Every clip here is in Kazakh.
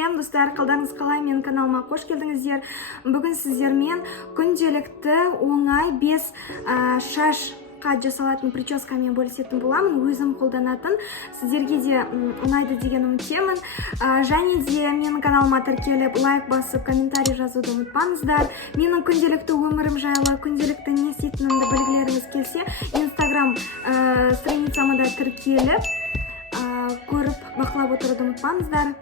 сәлем достар, қалдарыңыз қалай? Мен каналыма қош келдіңіздер. Бүгін сіздермен күнделікті оңай 5 шашқа жасалатын прическамен бөлісетін боламын. Өзім қолданатын, сіздерге де ұнайды деген үміттемін. Және де менің каналыма тіркеліп, лайк басып, комментарий жазуды ұмытпаңыздар. Менің күнделікті өмірім жайлы, күнделікті не істейтінімді білгілеріңіз келсе, Instagram страницама да тіркеліп, көріп бақылап отыруды ұмытпаңыздар.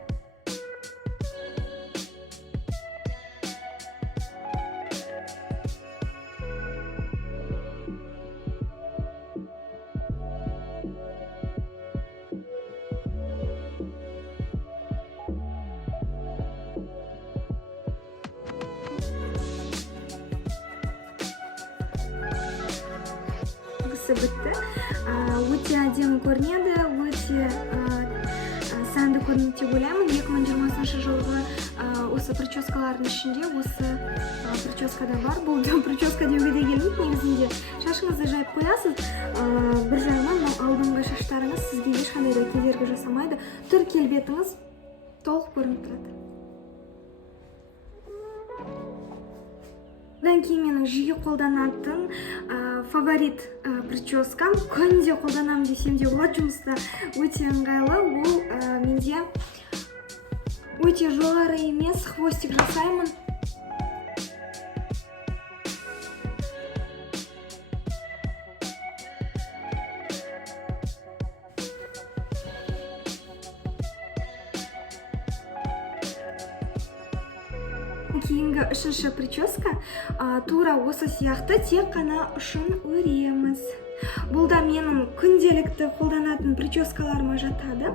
Бітті. Өте әдемі көрінеді, өте сәнді көрінеді деп ойлаймын. 2020 жылғы осы прическалардың ішінде осы прическада бар. Бұл прическа деуге де келмейді негізінде. Шашыңызды жайып қоясыз. Бір жағынан алдыңғы шаштарыңыз сізге ешқандай да кедергі жасамайды. Түр келбетіңіз толық көрініп тұрады. Одан кейін менің жиі қолданатын фаворит прическам, күнде қолданамын десем де болады, жұмыста өте ыңғайлы. Ол менде өте жоғары емес, хвостик жасаймын. Кейінгі үшінші прическа тура осы сияқты, тек қана ұшын өреміз. Бұл да менің күнделікті қолданатын прическаларыма жатады.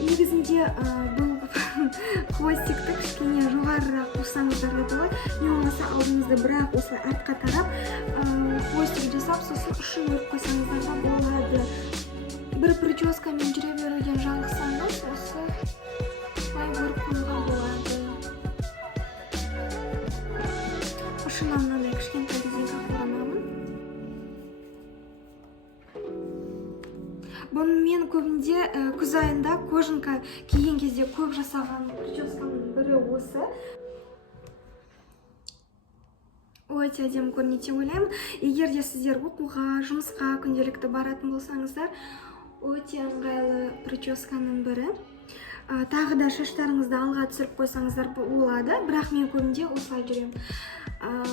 Негізінде бұл хвостикті кішкене жоғарырақ қойсаңыздар да болады. Не болмаса алдыңызды бірақ осылай артқа тарап, хвостик жасап, сосын ұшын өріп қойсаңыздар да болады. Бір прическамен жүре беруден жалықсаңыз, осы өріп қоюға болады. Ұшына мынандай кішкентай резинка қолданамын. Бұны мен көбінде күз айында кожанка киген кезде көп жасаған прическамның бірі осы. Өте әдемі көрінеді деп ойлаймын. Егер де сіздер оқуға, жұмысқа күнделікті баратын болсаңыздар, өте ыңғайлы прическаның бірі. Тағы да шаштарыңызды алға түсіріп қойсаңыздар болады, бірақ мен көбінде осылай жүремін.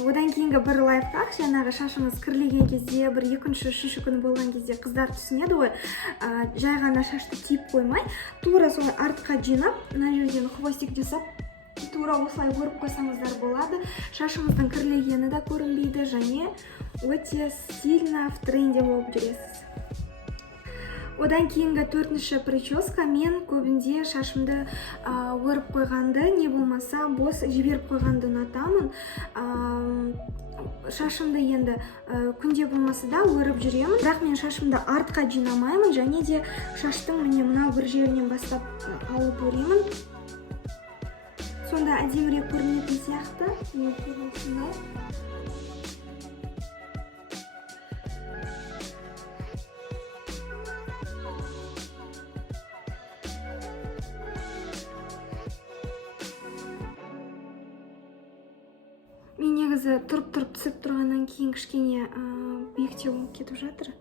Одан кейінгі бір лайфхак, жаңағы шашыңыз кірлеген кезде, бір екінші, үшінші күні болған кезде қыздар түсінеді ғой, жай ғана шашты тиіп қоймай, тура солай артқа жинап, мына жерден хвостик жасап, тура осылай өріп қойсаңыздар болады. Шашыңыздың кірлегені де көрінбейді, және өте стильно в тренде болып жүресіз. Одан кейінгі төртінші прическа, мен көбінде шашымды өріп қойғанды, не болмаса бос жіберіп қойғанды ұнатамын. Шашымды енді күнде болмаса да өріп жүремін, бірақ мен шашымды артқа жинамаймын, және де шаштың мынау бір жерінен бастап алып өремін. Сонда әдемірек көрінетін сияқты. Мен негізі тұрып түсіп тұрғаннан кейін кішкене биіктеу кетіп жатыр.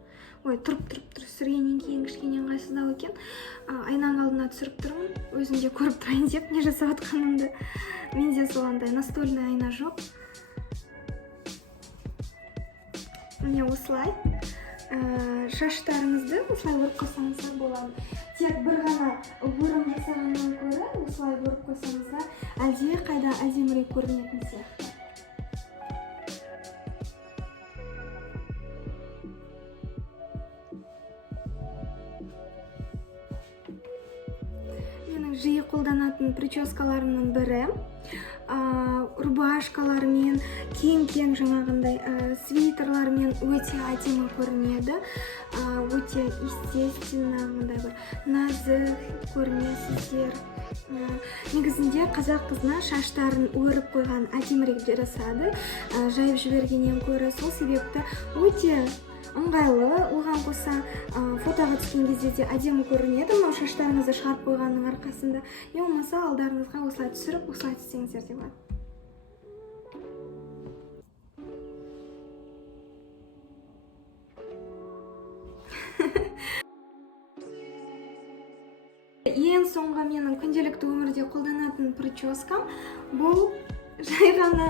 Тұрып түсіргеннен кейін кішкене ыңғайсыздау екен. Айнаның алдына түсіріп тұрмын, өзім де көріп тұрайын деп, не жасап жатқанымды. Менде соландай настольный айна жоқ. Міне осылай. Шаштарыңызды осылай өріп қойсаңыздар болады. Тек бір ғана өрім жасағаннан көрі, осылай өріп қойсаңыздар, әлде қайда әдемірек көрінетін сияқты. Жиі қолданатын прическаларымның бірі, рубашкалармен, кең жаңағындай свитерлармен өте әдемі көрінеді. Өте естественно, бір нәзік көрінесіздер. Негізінде қазақ қызына шаштарын өріп қойған әдемірек жарасады. Жайып жібергеннен көрі сол себепті өте ыңғайлы, оған қоса фотоға түскен кезде де әдемі көрінеді, мынау шаштарыңызды шығарып қойғанның арқасында. Не болмаса алдарыңызға осылай түсіріп, осылай түссеңіздер де болады. Ең соңғы менің күнделікті өмірде қолданатын прическам бұл жай ғана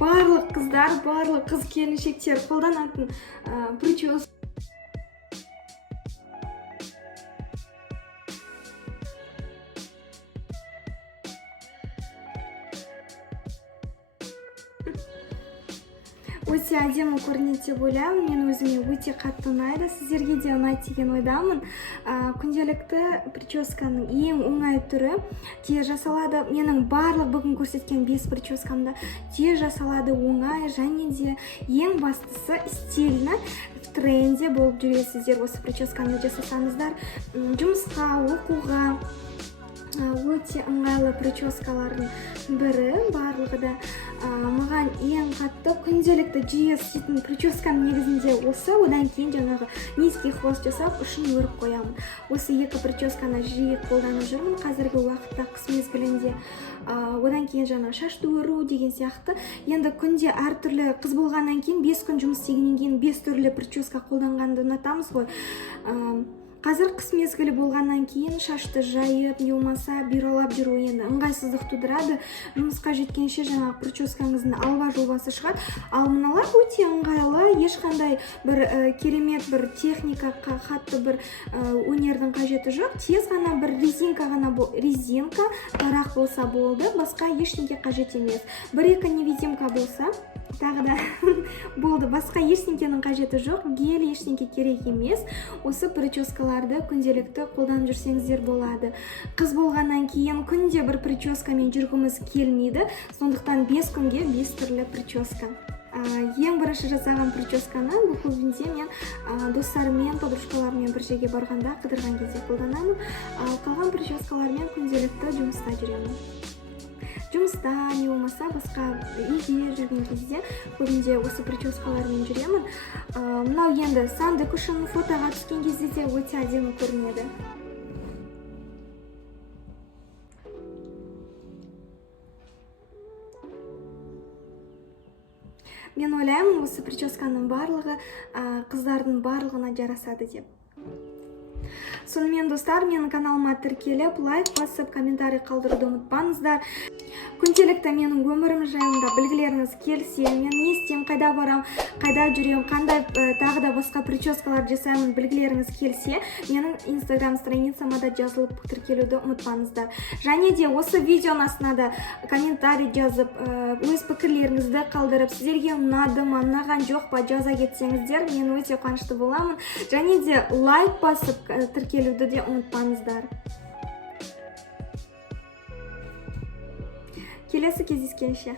барлық қыздар, барлық қыз келіншектер қолданатын прическа. Өте әдемі көрінеді деп ойлаймын. Мен өзіме өте қатты ұнайды. Сіздерге де ұнайды деген ойдамын. Күнделікті прическаның ең оңай түрі тез жасалады. Менің барлық бүгін көрсеткен 5 прическамда тез жасалады, оңай, және де ең бастысы стильні, тренде болып жүресіздер. Осы прическаны жасасаңыздар, жұмысқа, оқуға өте ыңғайлы прическалардың бірі. Барлығы да маған ең қатты күнделікті жиі істейтін прическам негізінде осы. Одан кейін жаңағы низкий хвост жасап, ұшын өріп қоямын. Осы екі прическаны жиі қолданып жүрмін қазіргі уақытта, қыс мезгілінде. Одан кейін жаңа шашты өру деген сияқты. Енді күнде әртүрлі, қыз болғаннан кейін 5 күн жұмыс істегеннен кейін 5 түрлі прическа қолданғанды ұнатамыз ғой. Қазір қыс мезгілі болғаннан кейін шашты жайып, не болмаса бюролап жүру енді ыңғайсыздық тудырады. Жұмысқа жеткенше жаңағы прическаңыздың алба-жұлбасы шығады. Ал мыналар өте ыңғайлы, ешқандай бір керемет бір техника, қатты бір өнердің қажеті жоқ. Тез ғана бір резинка тарақ болса болды, басқа ештеңе қажет емес. Бір-екі невидимка болса тағы да болды, басқа ештеңенің қажеті жоқ, гель ештеңе керек емес. Осы прическаларды күнделікті қолданып жүрсеңіздер болады. Қыз болғаннан кейін күнде бір прическамен жүргіміз келмейді, сондықтан 5 күнге 5 түрлі прическа. Ең бірінші жасаған прическаны бұл көбінде мен достарыммен, подружкаларыммен бір жерге барғанда қыдырған кезде қолданамын. Қалған прическалармен күнделікті жұмыста жүремін. Жұмыста, не болмаса басқа үйде жүрген кезде көбінде осы прическалармен жүремін. Мынау енді сандық үшін фотоға түскен кезде де өте әдемі көрінеді. Мен ойлаймын, осы прическаның барлығы қыздардың барлығына жарасады деп. Сонымен достар, менің каналыма тіркеліп, лайк басып, комментарий қалдыруды ұмытпаңыздар. Күнделікті менің өмірім жайында білгілеріңіз келсе, мен не істеймін, қайда барам, қайда жүремін, қандай тағы да басқа прическалар жасаймын білгілеріңіз келсе, менің инстаграм страницама да жазылып тіркелуді ұмытпаңыздар. Және де осы видеоның астына да комментарий жазып, өз пікірлеріңізді қалдырып, сіздерге ұнады ма, ұнаған жоқ па жаза кетсеңіздер, мен өте қуанышты боламын. Және де лайк басып тіркелуді де ұмытпаңыздар. Келесі кездескенше.